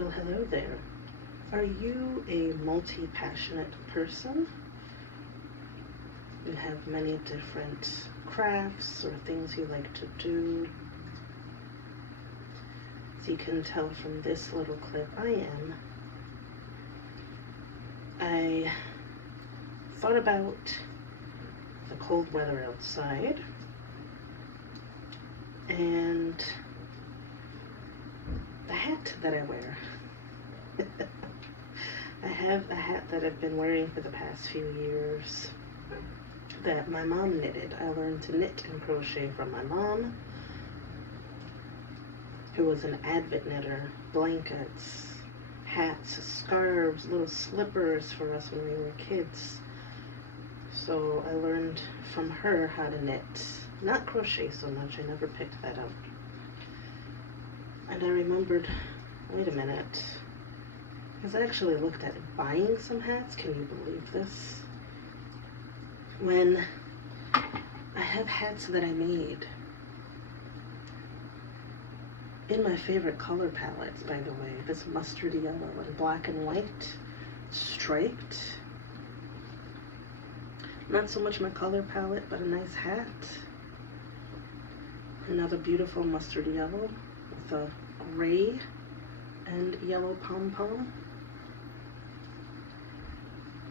Well, hello there. Are you a multi-passionate person? You have many different crafts or things you like to do. As you can tell from this little clip, I thought about the cold weather outside and the hat that I wear. I have a hat that I've been wearing for the past few years that my mom knitted. I learned to knit and crochet from my mom, who was an avid knitter. Blankets, hats, scarves, little slippers for us when we were kids. So I learned from her how to knit. Not crochet so much, I never picked that up. And I remembered, wait a minute, because I actually looked at buying some hats. Can you believe this? When I have hats that I made in my favorite color palettes, by the way, this mustard yellow and black and white, striped. Not so much my color palette, but a nice hat. Another beautiful mustard yellow with a gray and yellow pom-pom.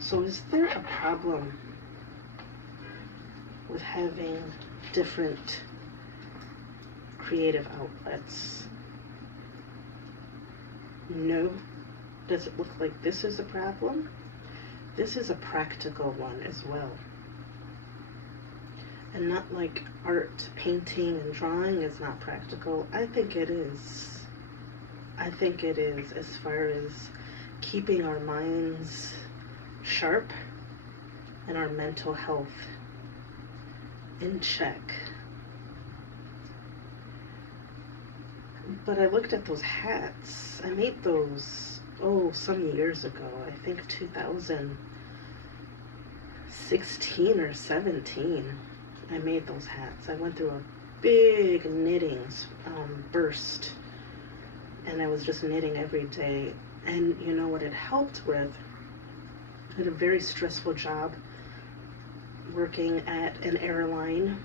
So is there a problem with having different creative outlets? No. Does it look like this is a problem? This is a practical one as well. And not like art, painting, and drawing is not practical. I think it is. I think it is, as far as keeping our minds sharp and our mental health in check. But I looked at those hats. I made those, some years ago. I think 2016 or 17. I made those hats. I went through a big knitting burst, and I was just knitting every day. And you know what it helped with? I had a very stressful job working at an airline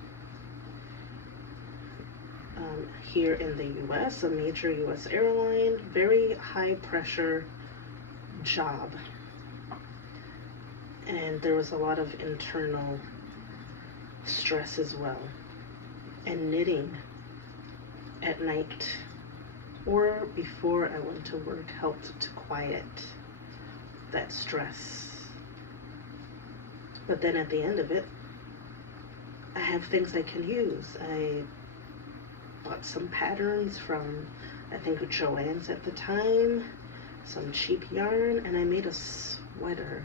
here in the US, a major US airline. Very high pressure job, and there was a lot of internal stress as well. And knitting at night or before I went to work helped to quiet that stress. But then at the end of it, I have things I can use. I bought some patterns from, I think, Joann's at the time, some cheap yarn, and I made a sweater.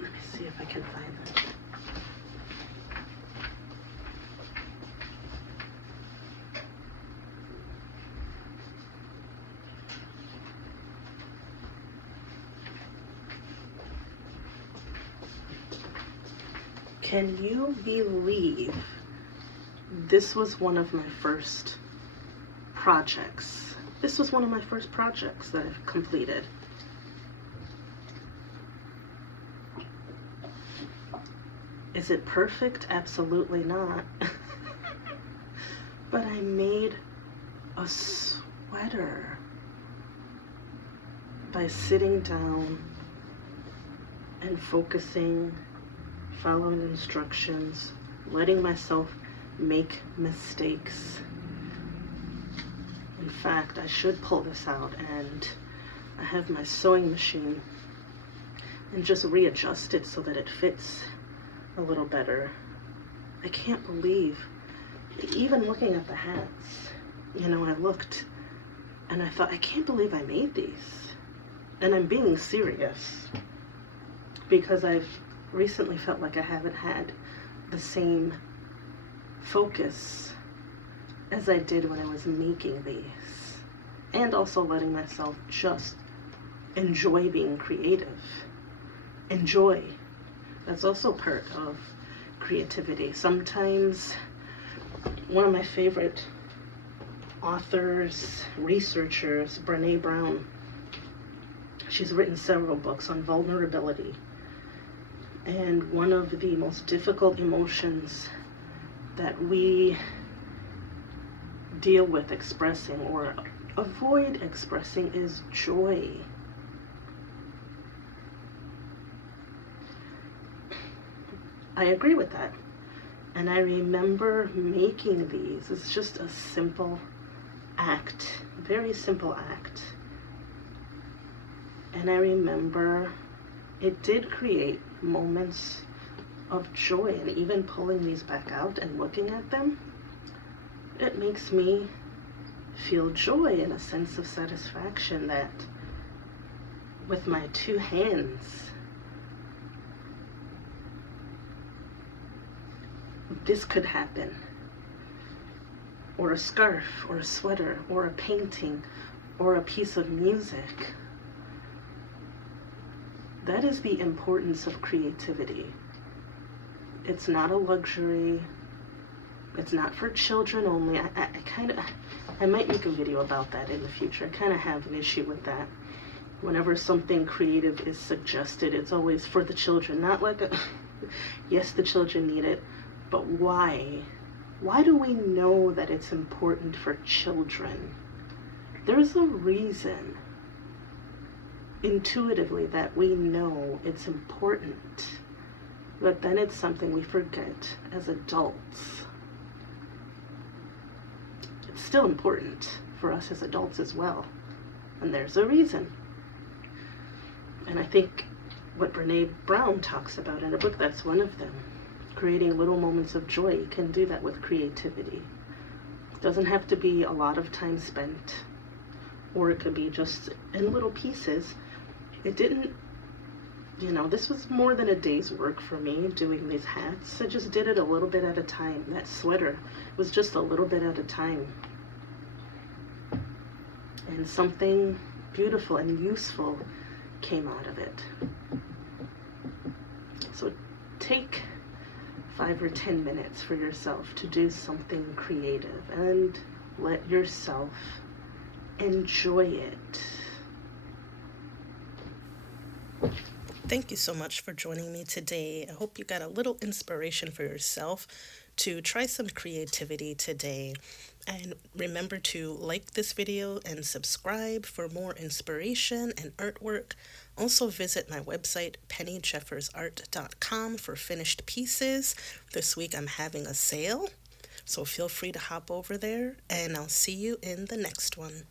Let me see if I can find that. Can you believe this was one of my first projects? This was one of my first projects that I've completed. Is it perfect? Absolutely not. But I made a sweater by sitting down and focusing, following instructions, letting myself make mistakes. In fact, I should pull this out, and I have my sewing machine, and just readjust it so that it fits a little better. I can't believe, even looking at the hats, you know, I looked and I thought, I can't believe I made these. And I'm being serious, because I've recently felt like I haven't had the same focus as I did when I was making these, and also letting myself just enjoy being creative. Enjoy. That's also part of creativity. Sometimes one of my favorite authors, researchers, Brené Brown. She's written several books on vulnerability. And one of the most difficult emotions that we deal with expressing or avoid expressing is joy. I agree with that. And I remember making these. It's just a simple act, very simple act. And I remember it did create moments of joy, and even pulling these back out and looking at them, it makes me feel joy and a sense of satisfaction that with my two hands, this could happen. Or a scarf, or a sweater, or a painting, or a piece of music. That is the importance of creativity. It's not a luxury. It's not for children only. I might make a video about that in the future. I kind of have an issue with that. Whenever something creative is suggested, it's always for the children. Not like yes, the children need it, but why? Why do we know that it's important for children? There's a reason, intuitively, that we know it's important, but then it's something we forget as adults. It's still important for us as adults as well, and there's a reason. And I think what Brené Brown talks about in her book, that's one of them. Creating little moments of joy. You can do that with creativity. It doesn't have to be a lot of time spent, or it could be just in little pieces. It didn't, this was more than a day's work for me doing these hats. I just did it a little bit at a time. That sweater was just a little bit at a time. And something beautiful and useful came out of it. So take 5 or 10 minutes for yourself to do something creative and let yourself enjoy it. Thank you so much for joining me today. I hope you got a little inspiration for yourself to try some creativity today. And remember to like this video and subscribe for more inspiration and artwork. Also visit my website, pennyjeffersart.com, for finished pieces. This week I'm having a sale, so feel free to hop over there, and I'll see you in the next one.